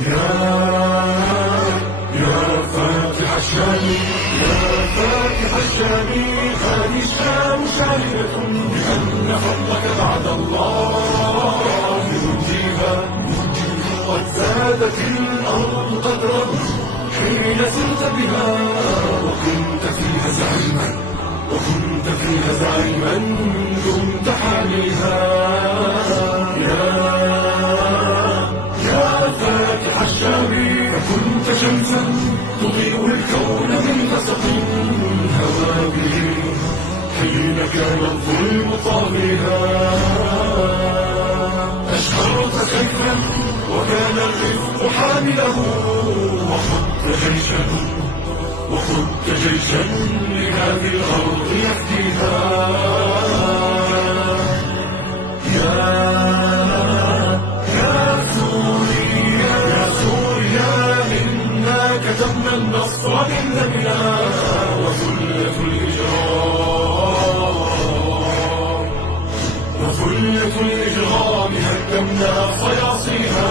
يا فاتح الشام، يا فاتح الشام، هذه الشام شاهدة بأن فضلك بعد الله ينجيها. قد زادت الأرض قدرا حين سرت بها، وكنت فيها زعيما، وكنت فيها زعيما دمت حاميها. يا فاتح الشام، فكنت شمسا تضيء الكون من نسق هوى به حين كان الظلم طاغيها. أشهرت سيفا وكان الرفق حامله، وخذت جيشا لهذه الأرض يفديها. يا سوريا إنا كتبنا النصر من دمنا، وثلة الإجرام هدمنا صياصيها.